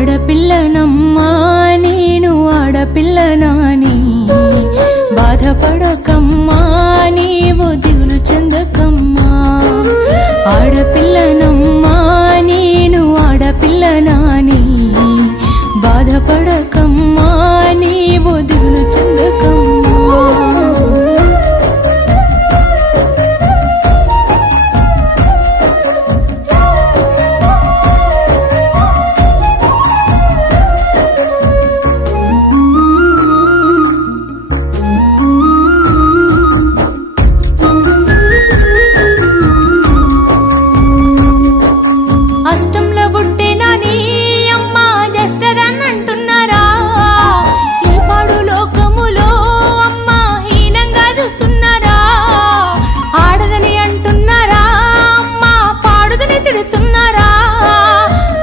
ఆడపిల్లనమ్మా నేను ఆడపిల్లనాని బాధపడకమ్మా నీవు దిగులు చెందకమ్మా ఆడపిల్లనమ్మా నేను ఆడపిల్లనాని బాధపడక